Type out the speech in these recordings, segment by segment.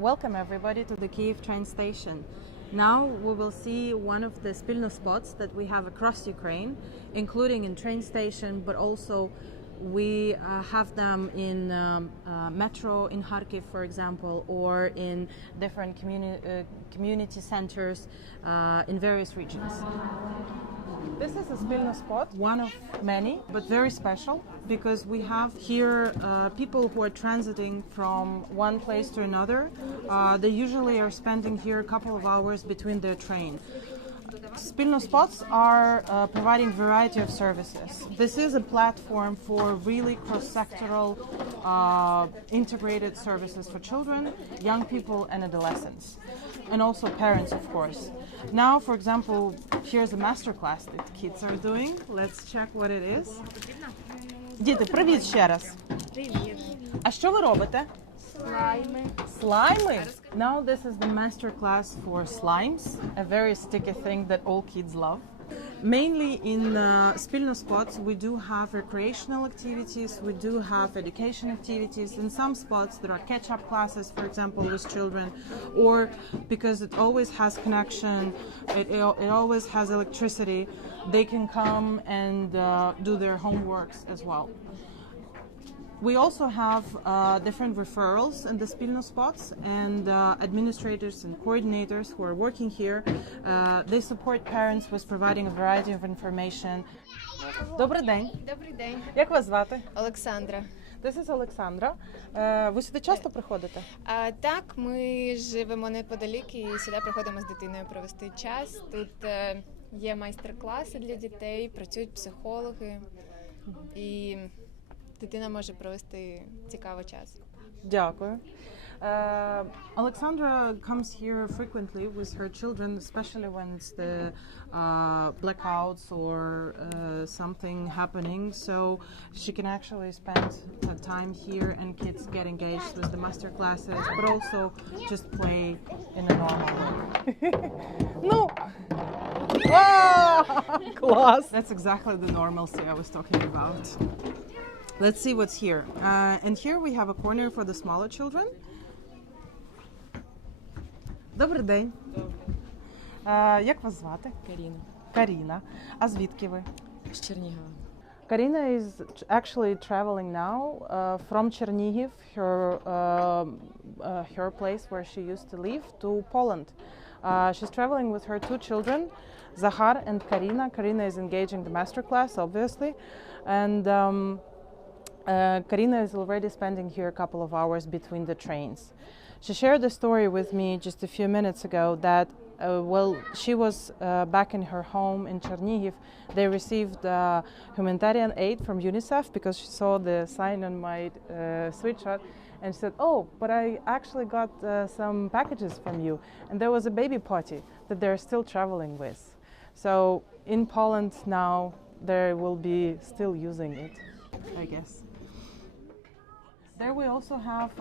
Welcome everybody to the Kyiv train station. Now we will see one of the Spilno spots that we have across Ukraine, including in train station, but also we have them in metro in Kharkiv, for example, or in different community centers in various regions. This is a Spilno spot, one of many, but very special because we have here people who are transiting from one place to another. They usually are spending here a couple of hours between their train. Spilno spots are providing variety of services. This is a platform for really cross-sectoral integrated services for children, young people and adolescents, and also parents, of course. Now, for example, here's a masterclass that kids are doing. Let's check what it is. Діти, привіт ще раз. Привіт. А що ви робите? Слайми. Slimy! Now this is the master class for slimes, a very sticky thing that all kids love. Mainly in Spilno spots we do have recreational activities, we do have education activities. In some spots there are catch-up classes, for example, with children, or because it always has connection, it always has electricity, they can come and do their homeworks as well. We also have different referrals in the Spilno spots, and administrators and coordinators who are working here, they support parents with providing a variety of information. Добрий день. Добрий день. Як вас звати? Олександра. This is Олександра. Ви сюди часто приходите? Так, ми живемо неподалік і сюди приходимо з дитиною провести час. Тут є майстер-класи для дітей, працюють психологи і дитина може провести цікавий час. Дякую. Alexandra comes here frequently with her children, especially when it's the blackouts or something happening. So she can actually spend time here and kids get engaged with the master classes, but also just play in a normal way. No! Class! That's exactly the normalcy I was talking about. Let's see what's here. And here we have a corner for the smaller children. Добрий день. Як вас звати? Каріна. Каріна. А звідки ви? З Чернігова. Karina is actually traveling now from Chernihiv, her place where she used to live, to Poland. She's traveling with her two children, Zahar and Karina. Karina is engaging the masterclass, obviously, and Karina is already spending here a couple of hours between the trains. She shared the story with me just a few minutes ago that she was back in her home in Chernihiv. They received humanitarian aid from UNICEF because she saw the sign on my sweatshirt and she said, "Oh, but I actually got some packages from you." And there was a baby potty that they're still traveling with. So in Poland now they will be still using it, I guess. There we also have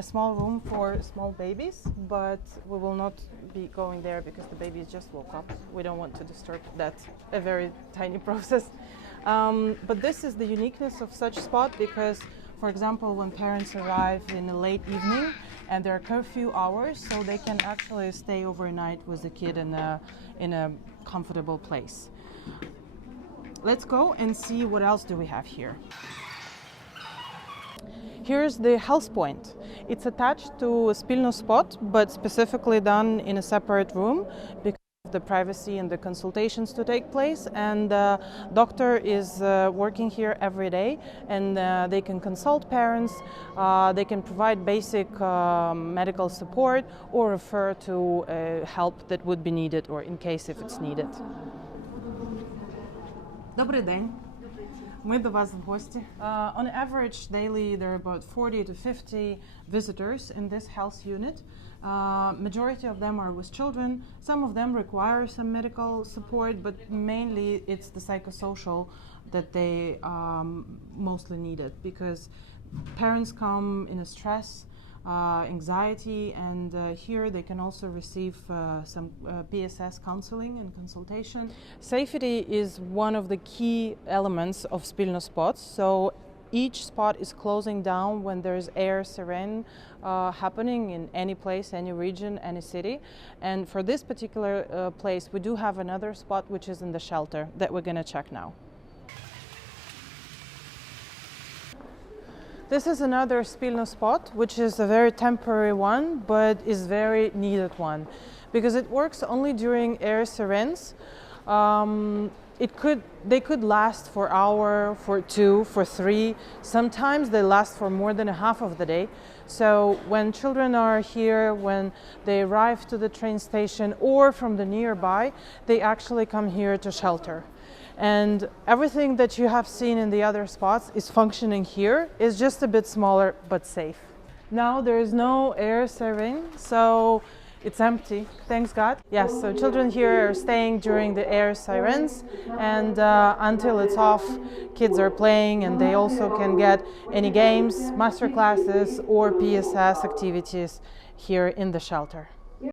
a small room for small babies, but we will not be going there because the babies just woke up. We don't want to disturb that, a very tiny process. But this is the uniqueness of such spot because, for example, when parents arrive in a late evening and there are curfew hours, so they can actually stay overnight with the kid in a comfortable place. Let's go and see what else do we have here. Here's the health point. It's attached to a Spilno spot, but specifically done in a separate room because of the privacy and the consultations to take place. And the doctor is working here every day, and they can consult parents, they can provide basic medical support or refer to help that would be needed or in case if it's needed. Добрий день. Ми до вас в гості. On average, daily there are about 40 to 50 visitors in this health unit. Majority of them are with children. Some of them require some medical support, but mainly it's the psychosocial that they mostly needed because parents come in a stress, anxiety, and here they can also receive some PSS counseling and consultation. Safety is one of the key elements of Spilno spots, so each spot is closing down when there's air siren happening in any place, any region, any city. And for this particular place, we do have another spot which is in the shelter that we're going to check now. This is another Spilno spot, which is a very temporary one, but is very needed one, because it works only during air sirens. They could last for an hour, for 2, for 3. Sometimes they last for more than a half of the day. So when children are here, when they arrive to the train station or from the nearby, they actually come here to shelter. And everything that you have seen in the other spots is functioning here. It's just a bit smaller but safe. Now there is no air siren, so it's empty, thanks God. Yes, so children here are staying during the air sirens, and until it's off, kids are playing, and they also can get any games, master classes or PSS activities here in the shelter.